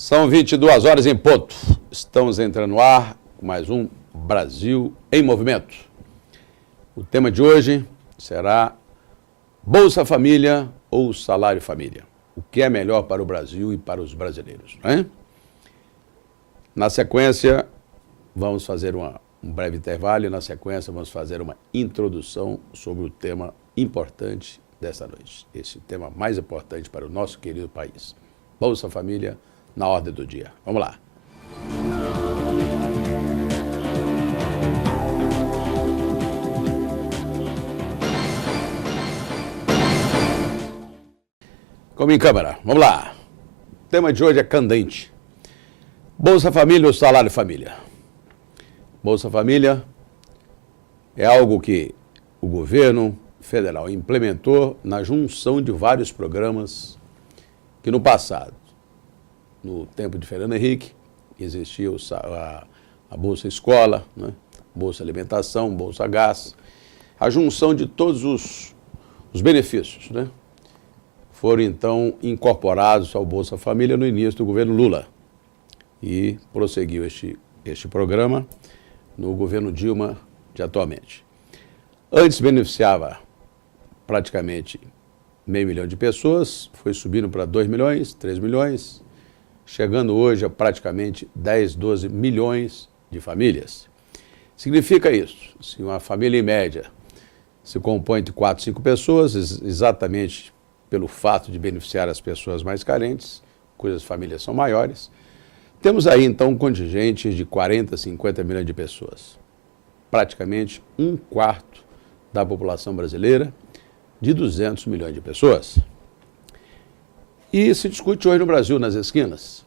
São 22 horas em ponto. Estamos entrando no ar com mais um Brasil em Movimento. O tema de hoje será Bolsa Família ou Salário Família. O que é melhor para o Brasil e para os brasileiros, não é? Na sequência, vamos fazer um breve intervalo e, na sequência, vamos fazer uma introdução sobre o tema importante dessa noite. Esse tema mais importante para o nosso querido país. Bolsa Família na ordem do dia. Vamos lá. Como em câmera. Vamos lá. O tema de hoje é candente. Bolsa Família ou Salário Família? Bolsa Família é algo que o governo federal implementou na junção de vários programas que no passado, no tempo de Fernando Henrique, existia a Bolsa Escola, né? Bolsa Alimentação, Bolsa Gás, a junção de todos os benefícios, né? Foram então incorporados ao Bolsa Família no início do governo Lula e prosseguiu este programa no governo Dilma de atualmente. Antes beneficiava praticamente 500 mil de pessoas, foi subindo para 2 milhões, 3 milhões, chegando hoje a praticamente 10, 12 milhões de famílias. Significa isso, se uma família em média se compõe de 4, 5 pessoas, exatamente pelo fato de beneficiar as pessoas mais carentes, cujas famílias são maiores, temos aí então um contingente de 40, 50 milhões de pessoas. Praticamente 1/4 da população brasileira, de 200 milhões de pessoas. E se discute hoje no Brasil, nas esquinas.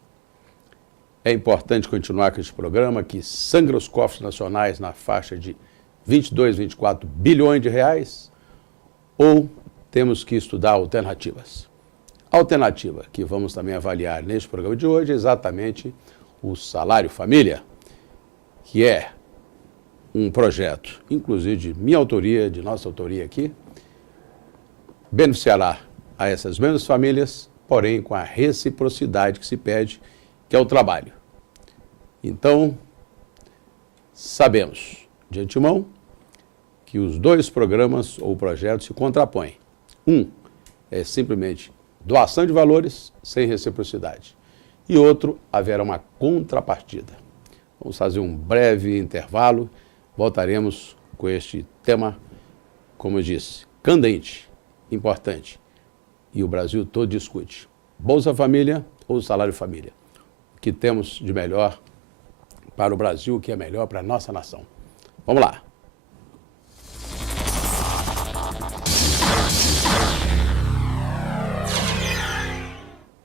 É importante continuar com este programa que sangra os cofres nacionais na faixa de 22, 24 bilhões de reais, ou temos que estudar alternativas. A alternativa que vamos também avaliar neste programa de hoje é exatamente o Salário Família, que é um projeto, inclusive de minha autoria, de nossa autoria aqui, beneficiará a essas mesmas famílias, porém com a reciprocidade que se pede, que é o trabalho. Então, sabemos de antemão que os dois programas ou projetos se contrapõem. Um é simplesmente doação de valores sem reciprocidade. E outro, haverá uma contrapartida. Vamos fazer um breve intervalo, voltaremos com este tema, como eu disse, candente, importante. E o Brasil todo discute. Bolsa Família ou Salário Família? O que temos de melhor para o Brasil, o que é melhor para a nossa nação? Vamos lá.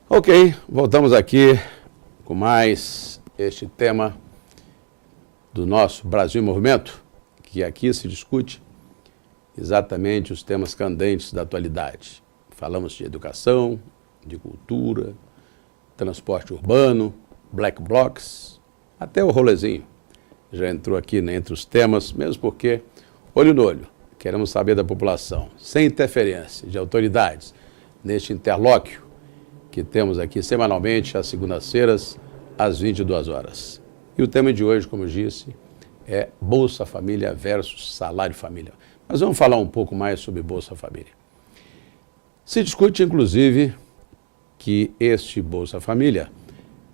Ok, voltamos aqui com mais este tema do nosso Brasil em Movimento, que aqui se discute exatamente os temas candentes da atualidade. Falamos de educação, de cultura, transporte urbano, black blocs, até o rolezinho já entrou aqui, né, entre os temas, mesmo porque, olho no olho, queremos saber da população, sem interferência de autoridades, neste interlóquio que temos aqui semanalmente, às segundas-feiras, às 22 horas. E o tema de hoje, como eu disse, é Bolsa Família versus Salário Família. Mas vamos falar um pouco mais sobre Bolsa Família. Se discute, inclusive, que este Bolsa Família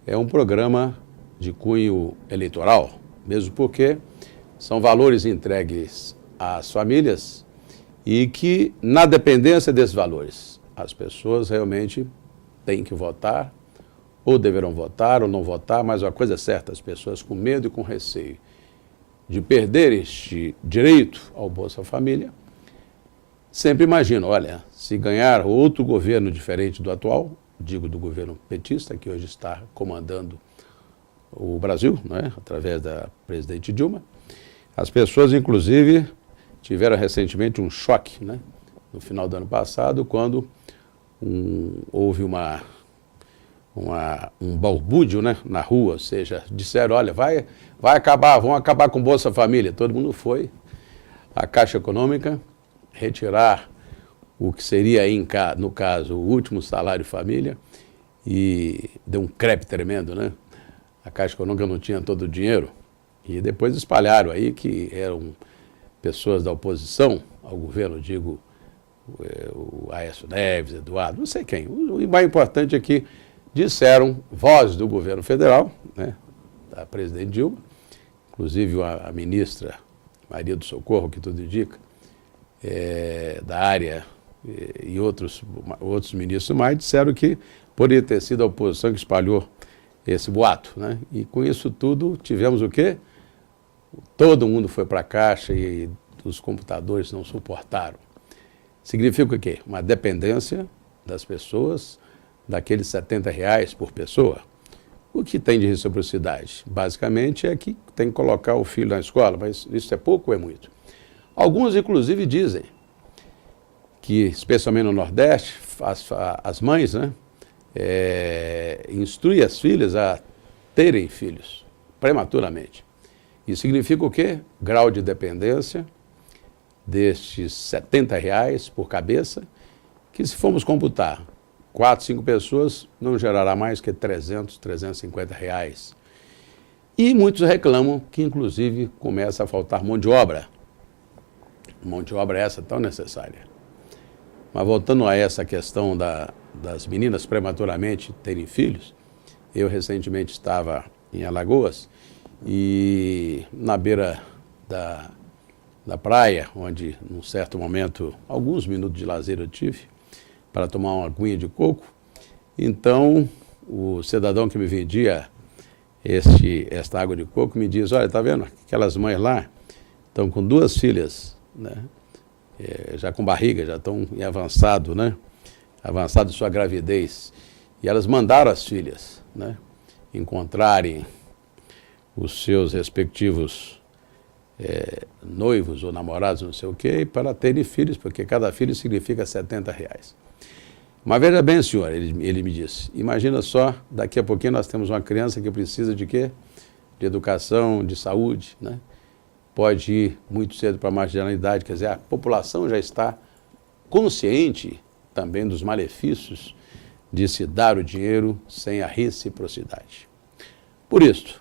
é um programa de cunho eleitoral, mesmo porque são valores entregues às famílias e que, na dependência desses valores, as pessoas realmente têm que votar, ou deverão votar ou não votar, mas uma coisa é certa, as pessoas com medo e com receio de perder este direito ao Bolsa Família, sempre imaginam, olha, se ganhar outro governo diferente do atual, digo do governo petista, que hoje está comandando o Brasil, não é? Através da presidente Dilma, as pessoas, inclusive, tiveram recentemente um choque, né? No final do ano passado, quando houve um balbúrdio, né, na rua, ou seja, disseram, olha, vai acabar, vão acabar com Bolsa Família. Todo mundo foi à Caixa Econômica retirar o que seria, no caso, o último Salário Família e deu um crepe tremendo, né? A Caixa Econômica não tinha todo o dinheiro e depois espalharam aí que eram pessoas da oposição ao governo, digo, o Aécio Neves, Eduardo, não sei quem. O mais importante é que disseram vozes do governo federal, né, da presidente Dilma, inclusive a ministra Maria do Socorro, que tudo indica, da área e outros ministros mais, disseram que poderia ter sido a oposição que espalhou esse boato, né? E com isso tudo tivemos o quê? Todo mundo foi para a Caixa e os computadores não suportaram. Significa o quê? Uma dependência das pessoas daqueles R$70 por pessoa. O que tem de reciprocidade? Basicamente é que tem que colocar o filho na escola, mas isso é pouco ou é muito? Alguns, inclusive, dizem que, especialmente no Nordeste, as mães, né, instruem as filhas a terem filhos prematuramente. Isso significa o quê? Grau de dependência destes R$70 por cabeça, que se formos computar 4, 5 pessoas, não gerará mais que R$300, R$350. E muitos reclamam que, inclusive, começa a faltar mão de obra. Mão de obra essa tão necessária. Mas voltando a essa questão das meninas prematuramente terem filhos, eu recentemente estava em Alagoas e na beira da praia, onde, num certo momento, alguns minutos de lazer eu tive, para tomar uma aguinha de coco. Então, o cidadão que me vendia esta água de coco me diz, olha, tá vendo? Aquelas mães lá estão com 2 filhas, né? Já com barriga, já estão em avançado, né? Avançado sua gravidez. E elas mandaram as filhas, né, encontrarem os seus respectivos noivos ou namorados, não sei o quê, para terem filhos, porque cada filho significa R$70. Mas veja bem, senhor, ele me disse, imagina só, daqui a pouquinho nós temos uma criança que precisa de quê? De educação, de saúde, né? Pode ir muito cedo para a marginalidade, quer dizer, a população já está consciente também dos malefícios de se dar o dinheiro sem a reciprocidade. Por isso,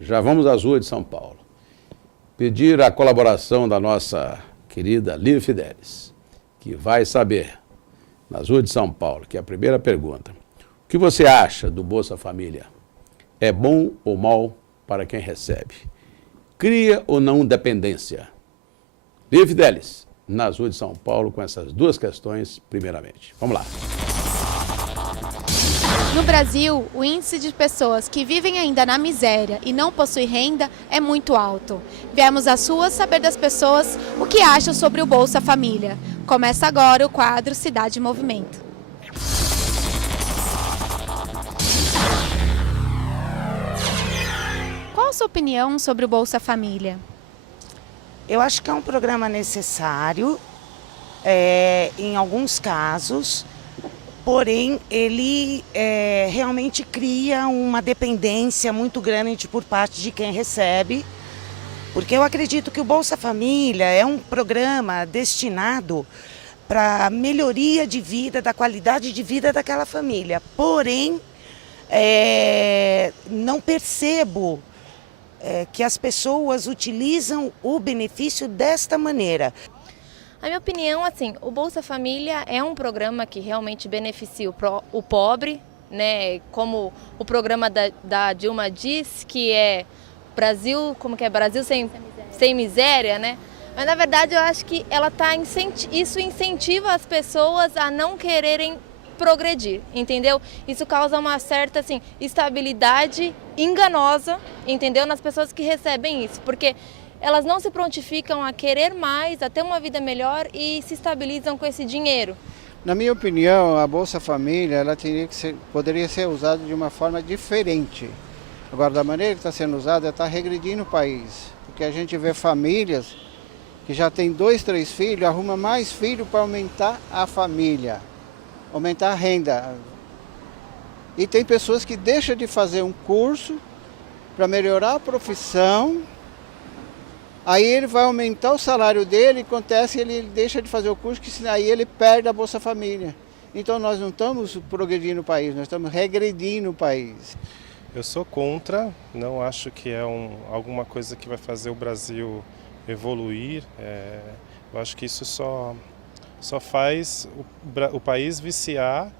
já vamos às ruas de São Paulo. Pedir a colaboração da nossa querida Lívia Fidelis, que vai saber, nas ruas de São Paulo, que é a primeira pergunta, o que você acha do Bolsa Família? É bom ou mal para quem recebe? Cria ou não dependência? Lívia Fidelis, nas ruas de São Paulo, com essas 2 questões, primeiramente. Vamos lá. No Brasil, o índice de pessoas que vivem ainda na miséria e não possuem renda é muito alto. Viemos às ruas saber das pessoas o que acham sobre o Bolsa Família. Começa agora o quadro Cidade em Movimento. Qual a sua opinião sobre o Bolsa Família? Eu acho que é um programa necessário, em alguns casos, porém ele realmente cria uma dependência muito grande por parte de quem recebe, porque eu acredito que o Bolsa Família é um programa destinado para a melhoria de vida, da qualidade de vida daquela família. Porém, não percebo que as pessoas utilizam o benefício desta maneira. A minha opinião, assim, o Bolsa Família é um programa que realmente beneficia o pobre, né? Como o programa da Dilma diz, que é Brasil, como que é? Brasil sem miséria, né? Mas na verdade eu acho que isso incentiva as pessoas a não quererem progredir, entendeu? Isso causa uma certa, assim, estabilidade enganosa, entendeu? Nas pessoas que recebem isso, porque elas não se prontificam a querer mais, a ter uma vida melhor e se estabilizam com esse dinheiro. Na minha opinião, a Bolsa Família poderia ser usada de uma forma diferente. Agora, da maneira que está sendo usada, está regredindo o país. Porque a gente vê famílias que já tem 2, 3 filhos, arruma mais filhos para aumentar a família, aumentar a renda. E tem pessoas que deixam de fazer um curso para melhorar a profissão. Aí ele vai aumentar o salário dele, acontece que ele deixa de fazer o curso, que aí ele perde a Bolsa Família. Então nós não estamos progredindo o país, nós estamos regredindo o país. Eu sou contra, não acho que é alguma coisa que vai fazer o Brasil evoluir. Eu acho que isso só faz o país viciar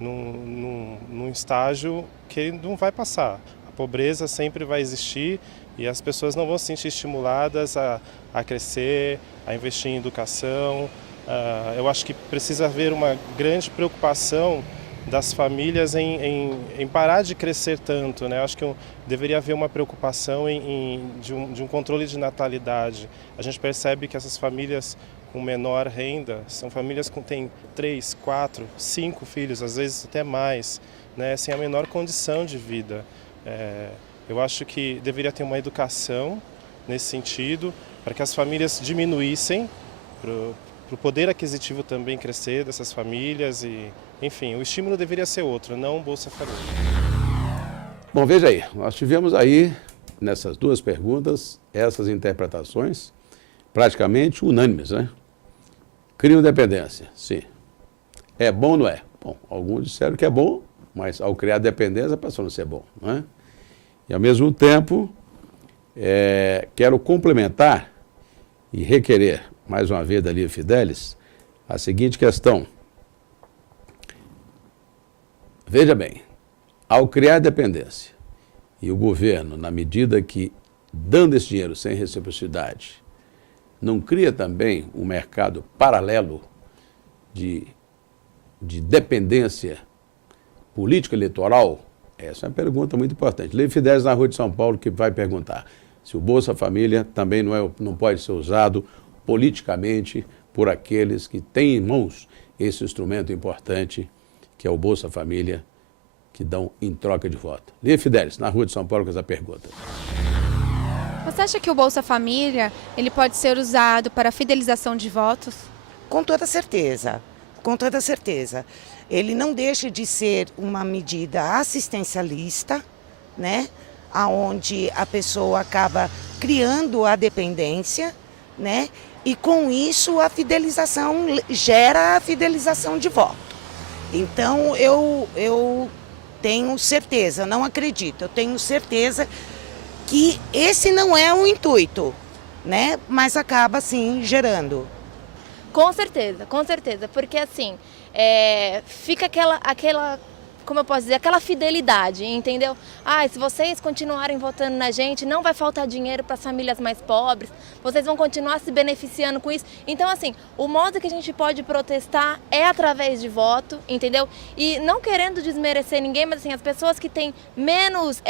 num estágio que ele não vai passar. A pobreza sempre vai existir e as pessoas não vão se sentir estimuladas a crescer, a investir em educação. Eu acho que precisa haver uma grande preocupação das famílias em parar de crescer tanto, né? Eu acho que deveria haver uma preocupação de um controle de natalidade. A gente percebe que essas famílias com menor renda são famílias que têm 3, 4, 5 filhos, às vezes até mais, né? Sem a menor condição de vida. Eu acho que deveria ter uma educação nesse sentido, para que as famílias diminuíssem, para o poder aquisitivo também crescer dessas famílias e, enfim, o estímulo deveria ser outro, não Bolsa Família. Bom, veja aí, nós tivemos aí, nessas duas perguntas, essas interpretações praticamente unânimes, né? Criam dependência, sim. É bom ou não é? Bom, alguns disseram que é bom, mas ao criar dependência passou a não ser bom, não é? E ao mesmo tempo, quero complementar e requerer, mais uma vez da Lia Fidelis, a seguinte questão. Veja bem, ao criar dependência e o governo, na medida que, dando esse dinheiro sem reciprocidade, não cria também um mercado paralelo de dependência político-eleitoral? Essa é uma pergunta muito importante. Lia Fidelis, na Rua de São Paulo, que vai perguntar se o Bolsa Família também não pode ser usado politicamente por aqueles que têm em mãos esse instrumento importante que é o Bolsa Família, que dão em troca de voto. Lia Fidelis, na Rua de São Paulo, com essa pergunta. Você acha que o Bolsa Família ele pode ser usado para fidelização de votos? Com toda certeza, com toda certeza. Ele não deixa de ser uma medida assistencialista, né? Onde a pessoa acaba criando a dependência, né? E com isso a fidelização gera a fidelização de voto. Então eu tenho certeza, não acredito, eu tenho certeza que esse não é o intuito, né? Mas acaba sim gerando. Com certeza, porque assim, fica aquela, como eu posso dizer, aquela fidelidade, entendeu? Se vocês continuarem votando na gente, não vai faltar dinheiro para as famílias mais pobres, vocês vão continuar se beneficiando com isso. Então, assim, o modo que a gente pode protestar é através de voto, entendeu? E não querendo desmerecer ninguém, mas assim, as pessoas que têm menos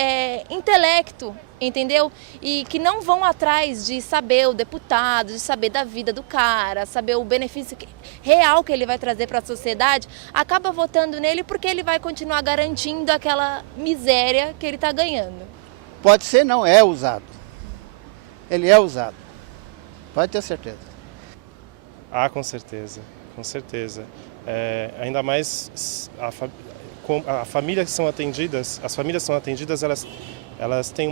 intelecto, entendeu? E que não vão atrás de saber o deputado, de saber da vida do cara, saber o benefício real que ele vai trazer para a sociedade, acaba votando nele porque ele vai continuar garantindo aquela miséria que ele está ganhando. Pode ser, não é usado. Ele é usado. Pode ter certeza. Com certeza, com certeza. Ainda mais a família que são atendidas, as famílias que são atendidas, elas têm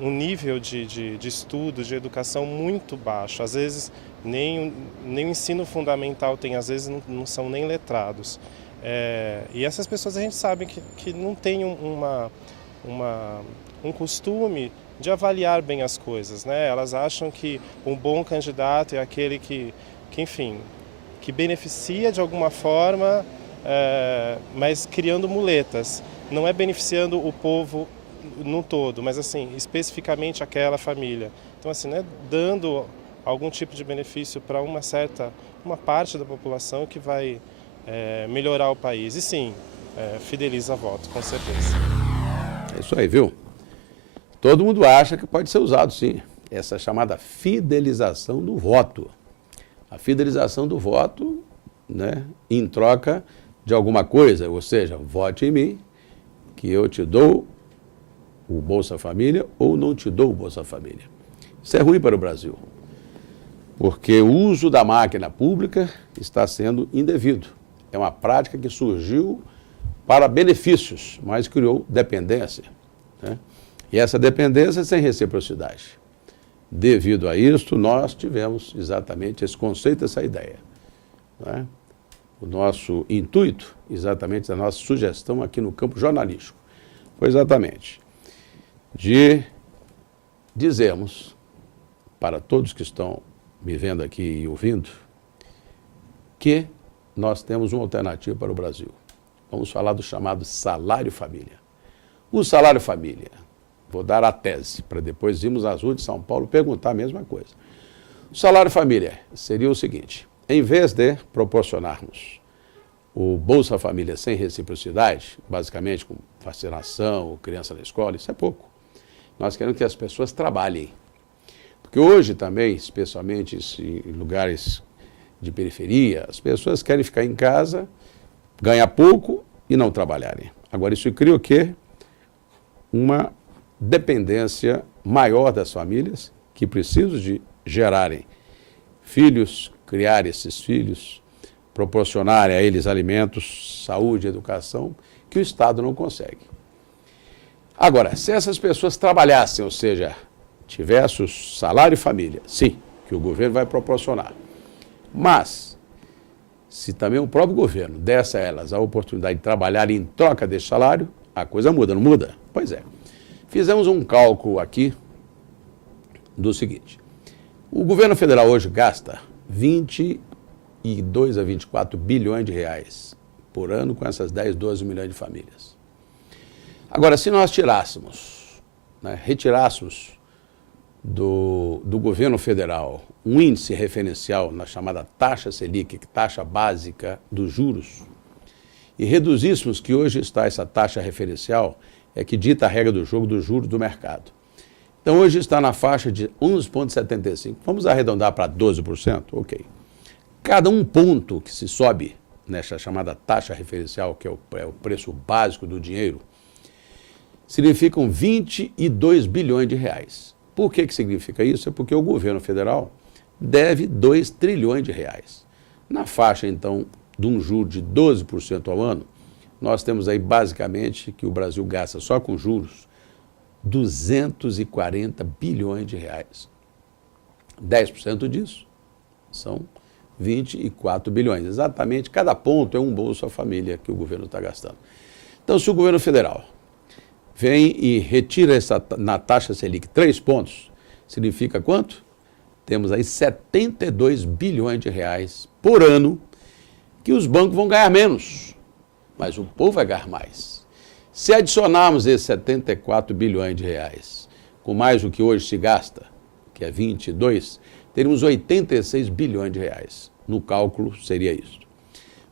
um nível de estudo, de educação muito baixo. Às vezes nem o ensino fundamental tem, às vezes não são nem letrados. E essas pessoas a gente sabe que não tem um costume de avaliar bem as coisas, né? Elas acham que um bom candidato é aquele que enfim, que beneficia de alguma forma, mas criando muletas. Não é beneficiando o povo no todo, mas assim, especificamente aquela família. Então assim, né, dando algum tipo de benefício para uma parte da população que vai melhorar o país. E sim, fideliza voto, com certeza. É isso aí, viu? Todo mundo acha que pode ser usado, sim. Essa chamada fidelização do voto. A fidelização do voto, né, em troca de alguma coisa, ou seja, vote em mim, que eu te dou o Bolsa Família ou não te dou o Bolsa Família. Isso é ruim para o Brasil, porque o uso da máquina pública está sendo indevido. É uma prática que surgiu para benefícios, mas criou dependência, né? E essa dependência sem reciprocidade. Devido a isso, nós tivemos exatamente esse conceito, essa ideia, né? o nosso intuito, exatamente a nossa sugestão aqui no campo jornalístico, foi exatamente de dizermos para todos que estão me vendo aqui e ouvindo que nós temos uma alternativa para o Brasil. Vamos falar do chamado salário família. O salário família, vou dar a tese, para depois irmos às ruas de São Paulo perguntar a mesma coisa. O salário família seria o seguinte: em vez de proporcionarmos o Bolsa Família sem reciprocidade, basicamente com vacinação, criança na escola, isso é pouco. Nós queremos que as pessoas trabalhem. Porque hoje também, especialmente em lugares de periferia, as pessoas querem ficar em casa, ganhar pouco e não trabalharem. Agora, isso cria o quê? Uma dependência maior das famílias que precisam de gerarem filhos, criar esses filhos, proporcionarem a eles alimentos, saúde, educação, que o Estado não consegue. Agora, se essas pessoas trabalhassem, ou seja, tivesse o salário e família, sim, que o governo vai proporcionar, mas se também o próprio governo desse a elas a oportunidade de trabalhar em troca desse salário, a coisa muda, não muda? Pois é. Fizemos um cálculo aqui do seguinte: o governo federal hoje gasta 22 a 24 bilhões de reais por ano com essas 10, 12 milhões de famílias. Agora, se nós tirássemos, retirássemos do governo federal um índice referencial na chamada taxa Selic, taxa básica dos juros, e reduzíssemos, que hoje está essa taxa referencial, é que dita a regra do jogo dos juros do mercado. Então, hoje está na faixa de 11,75%. Vamos arredondar para 12%? Ok. Cada um ponto que se sobe nessa chamada taxa referencial, que é o preço básico do dinheiro, significam 22 bilhões de reais. Por que significa isso? É porque o governo federal deve 2 trilhões de reais. Na faixa, então, de um juro de 12% ao ano, nós temos aí basicamente que o Brasil gasta só com juros 240 bilhões de reais. 10% disso são 24 bilhões. Exatamente, cada ponto é um Bolsa Família que o governo está gastando. Então, se o governo federal vem e retira na taxa Selic 3 pontos, significa quanto? Temos aí 72 bilhões de reais por ano que os bancos vão ganhar menos, mas o povo vai ganhar mais. Se adicionarmos esses 74 bilhões de reais com mais o que hoje se gasta, que é 22, teríamos 86 bilhões de reais. No cálculo seria isso.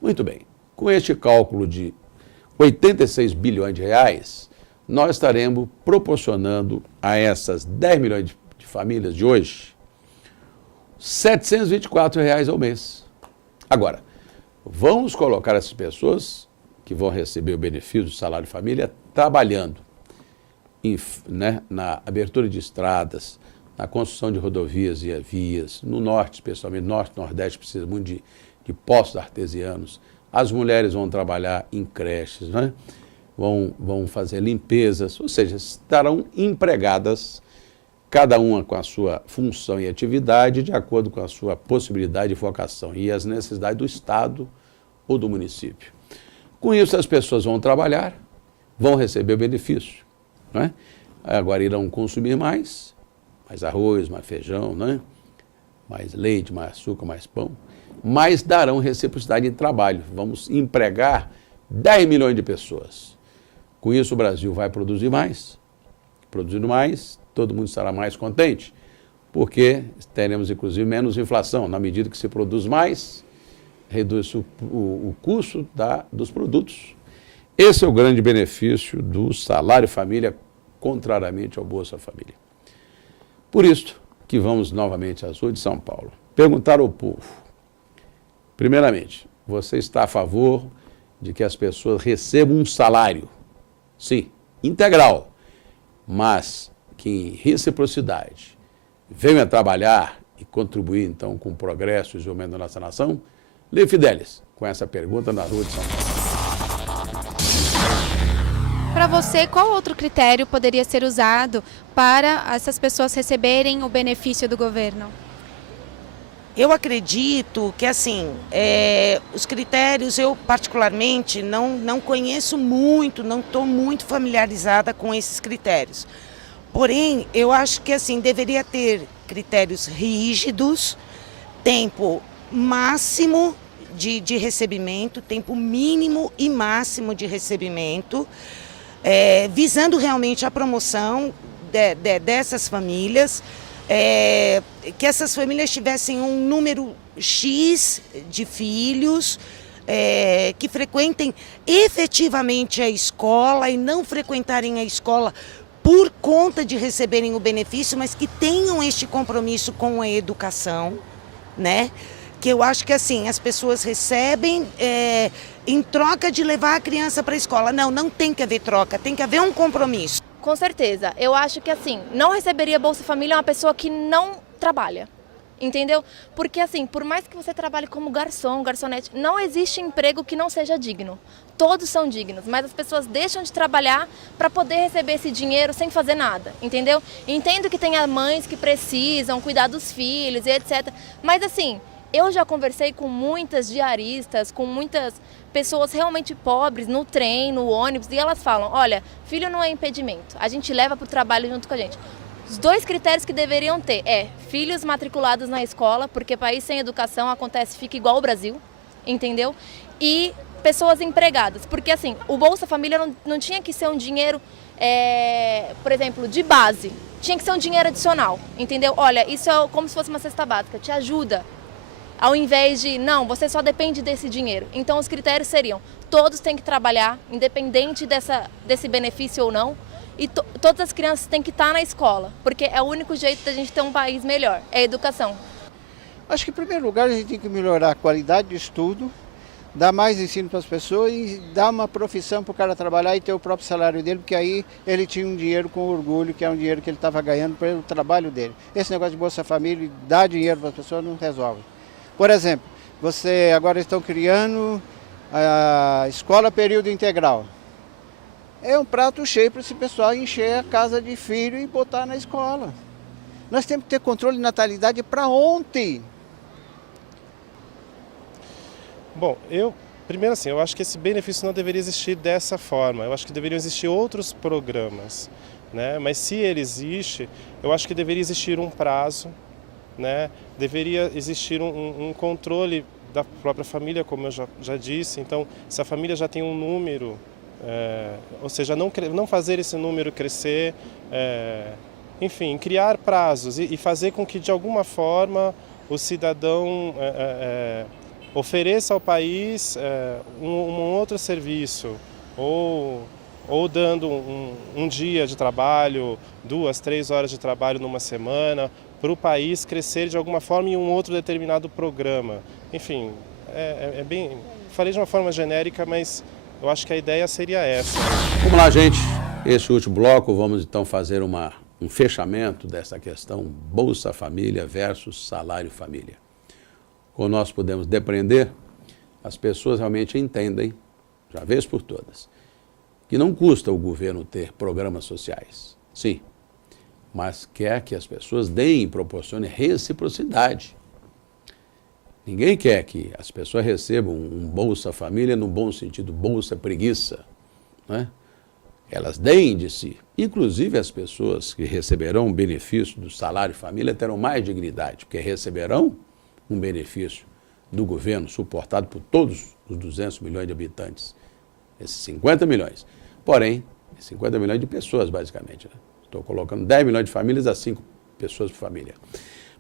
Muito bem, com este cálculo de 86 bilhões de reais, nós estaremos proporcionando a essas 10 milhões de famílias de hoje R$ 724 ao mês. Agora, vamos colocar essas pessoas que vão receber o benefício do salário de família trabalhando na abertura de estradas, na construção de rodovias e vias, no norte, especialmente norte e nordeste, precisa muito de poços artesianos. As mulheres vão trabalhar em creches, vão fazer limpezas, ou seja, estarão empregadas, cada uma com a sua função e atividade, de acordo com a sua possibilidade e vocação e as necessidades do Estado ou do município. Com isso, as pessoas vão trabalhar, vão receber benefício. Agora irão consumir mais arroz, mais feijão, mais leite, mais açúcar, mais pão, mas darão reciprocidade em trabalho. Vamos empregar 10 milhões de pessoas. Com isso, o Brasil vai produzir mais. Produzindo mais, todo mundo estará mais contente, porque teremos, inclusive, menos inflação. Na medida que se produz mais, reduz o custo dos produtos. Esse é o grande benefício do salário família, contrariamente ao Bolsa Família. Por isso que vamos novamente às ruas de São Paulo perguntar ao povo. Primeiramente, você está a favor de que as pessoas recebam um salário? Sim, integral, mas que em reciprocidade venham a trabalhar e contribuir, então, com o progresso e desenvolvimento da nossa nação? Lê Fidelis, com essa pergunta na rua de São Paulo. Para você, qual outro critério poderia ser usado para essas pessoas receberem o benefício do governo? Eu acredito que, assim, os critérios, eu particularmente não conheço muito, não estou muito familiarizada com esses critérios. Porém, eu acho que, assim, deveria ter critérios rígidos, tempo máximo de recebimento, tempo mínimo e máximo de recebimento, visando realmente a promoção dessas famílias, que essas famílias tivessem um número X de filhos, que frequentem efetivamente a escola e não frequentarem a escola por conta de receberem o benefício, mas que tenham este compromisso com a educação, né? Que eu acho que, assim, as pessoas recebem em troca de levar a criança para a escola. Não tem que haver troca, tem que haver um compromisso. Com certeza. Eu acho que, assim, não receberia Bolsa Família uma pessoa que não trabalha. Entendeu? Porque, assim, por mais que você trabalhe como garçom, garçonete, não existe emprego que não seja digno. Todos são dignos, mas as pessoas deixam de trabalhar para poder receber esse dinheiro sem fazer nada, entendeu? Entendo que tem mães que precisam cuidar dos filhos e etc. Mas, assim, eu já conversei com muitas diaristas, com muitas pessoas realmente pobres no trem, no ônibus, e elas falam, olha, filho não é impedimento, a gente leva para o trabalho junto com a gente. Os 2 critérios que deveriam ter filhos matriculados na escola, porque país sem educação fica igual ao Brasil, entendeu? E pessoas empregadas, porque assim, o Bolsa Família não tinha que ser um dinheiro, por exemplo, de base, tinha que ser um dinheiro adicional, entendeu? Olha, isso é como se fosse uma cesta básica, te ajuda, ao invés de, não, você só depende desse dinheiro. Então os critérios seriam, todos têm que trabalhar, independente desse benefício ou não, e todas as crianças têm que estar na escola, porque é o único jeito da gente ter um país melhor, é a educação. Acho que, em primeiro lugar, a gente tem que melhorar a qualidade de estudo, dar mais ensino para as pessoas e dar uma profissão para o cara trabalhar e ter o próprio salário dele, porque aí ele tinha um dinheiro com orgulho, que é um dinheiro que ele estava ganhando pelo trabalho dele. Esse negócio de Bolsa Família, dar dinheiro para as pessoas não resolve. Por exemplo, você agora estão criando a escola período integral. É um prato cheio para esse pessoal encher a casa de filho e botar na escola. Nós temos que ter controle de natalidade para ontem. Bom, primeiro assim, eu acho que esse benefício não deveria existir dessa forma. Eu acho que deveriam existir outros programas, né? Mas se ele existe, eu acho que deveria existir um prazo, né? Deveria existir um controle da própria família, como eu já disse. Então, se a família já tem um número, ou seja, não fazer esse número crescer, enfim, criar prazos e fazer com que, de alguma forma, o cidadão ofereça ao país um outro serviço, ou dando um dia de trabalho, 2, 3 horas de trabalho numa semana, para o país crescer de alguma forma em um outro determinado programa. Enfim, falei de uma forma genérica, mas eu acho que a ideia seria essa. Vamos lá, gente. Esse último bloco, vamos então fazer um fechamento dessa questão Bolsa Família versus Salário Família. Como nós podemos depreender, as pessoas realmente entendem, já vez por todas, que não custa o governo ter programas sociais. Sim, mas quer que as pessoas deem e proporcionem reciprocidade. Ninguém quer que as pessoas recebam um Bolsa Família no bom sentido, Bolsa Preguiça, né? Elas deem de si. Inclusive as pessoas que receberão o benefício do Salário Família terão mais dignidade, porque receberão um benefício do governo suportado por todos os 200 milhões de habitantes, esses 50 milhões. Porém, 50 milhões de pessoas, basicamente, né? Estou colocando 10 milhões de famílias a 5 pessoas por família.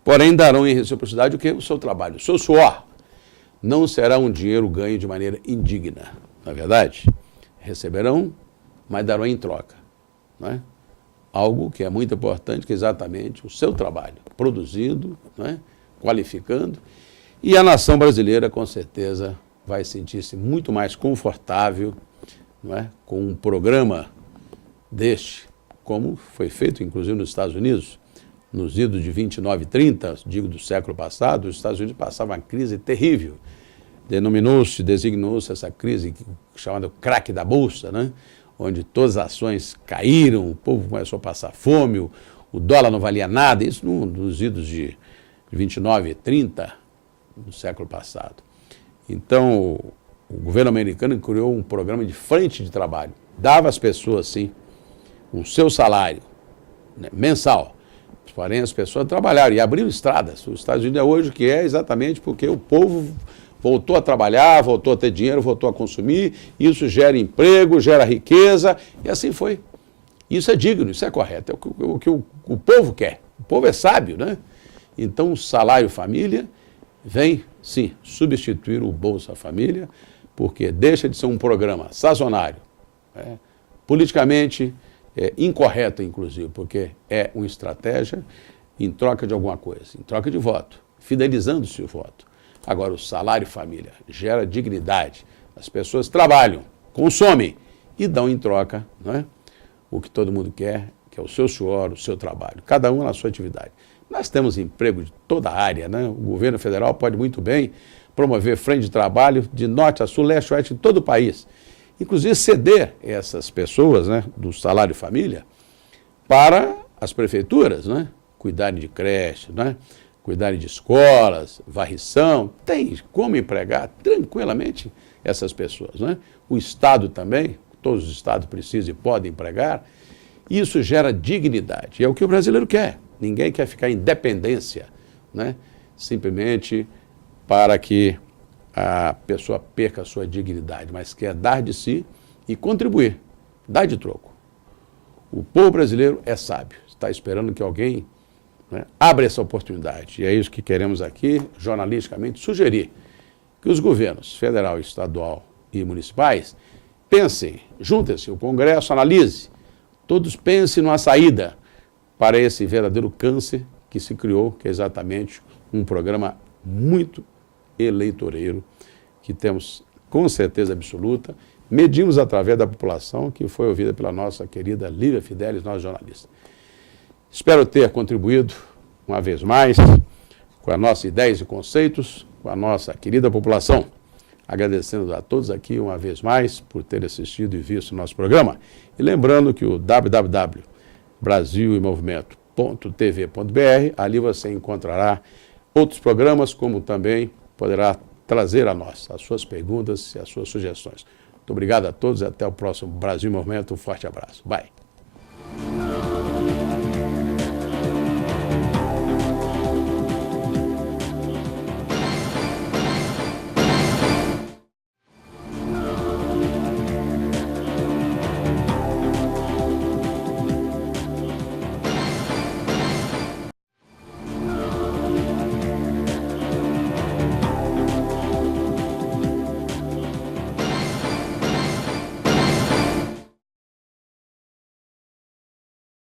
Porém, darão em reciprocidade o que? O seu trabalho, o seu suor. Não será um dinheiro ganho de maneira indigna, não é verdade? Receberão, mas darão em troca, não é? Algo que é muito importante, que é exatamente o seu trabalho, produzindo, não é? Qualificando. E a nação brasileira, com certeza, vai sentir-se muito mais confortável, não é? Com um programa deste, como foi feito, inclusive, nos Estados Unidos, nos idos de 29 e 30, digo do século passado, os Estados Unidos passavam uma crise terrível. Designou-se essa crise chamada craque da Bolsa, né? Onde todas as ações caíram, o povo começou a passar fome, o dólar não valia nada, isso nos idos de 29 e 30, no século passado. Então, o governo americano criou um programa de frente de trabalho. Dava às pessoas, sim, o seu salário, né, mensal, porém as pessoas trabalharam e abriram estradas. Os Estados Unidos é hoje o que é exatamente porque o povo voltou a trabalhar, voltou a ter dinheiro, voltou a consumir, isso gera emprego, gera riqueza, e assim foi. Isso é digno, isso é correto, é o que o povo quer. O povo é sábio, né? Então, o salário família vem, sim, substituir o Bolsa Família, porque deixa de ser um programa sazonal, politicamente incorreto, inclusive, porque é uma estratégia em troca de alguma coisa, em troca de voto, fidelizando-se o voto. Agora, o salário família gera dignidade, as pessoas trabalham, consomem e dão em troca, não é? O que todo mundo quer, que é o seu suor, o seu trabalho, cada um na sua atividade. Nós temos emprego de toda a área, né? O governo federal pode muito bem promover frente de trabalho de norte a sul, leste a oeste, em todo o país. Inclusive ceder essas pessoas, né, do salário família para as prefeituras, né? Cuidarem de creche, né? Cuidarem de escolas, varrição. Tem como empregar tranquilamente essas pessoas, né? O Estado também, todos os estados precisam e podem empregar. Isso gera dignidade. E é o que o brasileiro quer. Ninguém quer ficar em dependência, né? Simplesmente para que a pessoa perca a sua dignidade, mas quer dar de si e contribuir, dar de troco. O povo brasileiro é sábio, está esperando que alguém, né, abra essa oportunidade. E é isso que queremos aqui, jornalisticamente, sugerir que os governos federal, estadual e municipais pensem, juntem-se, o Congresso analise, todos pensem numa saída para esse verdadeiro câncer que se criou, que é exatamente um programa muito eleitoreiro, que temos com certeza absoluta, medimos através da população, que foi ouvida pela nossa querida Lívia Fidelis, nossa jornalista. Espero ter contribuído, uma vez mais, com as nossas ideias e conceitos, com a nossa querida população. Agradecendo a todos aqui, uma vez mais, por terem assistido e visto o nosso programa. E lembrando que o www.brasilemovimento.tv.br, ali você encontrará outros programas, como também poderá trazer a nós as suas perguntas e as suas sugestões. Muito obrigado a todos e até o próximo Brasil em Movimento. Um forte abraço. Bye.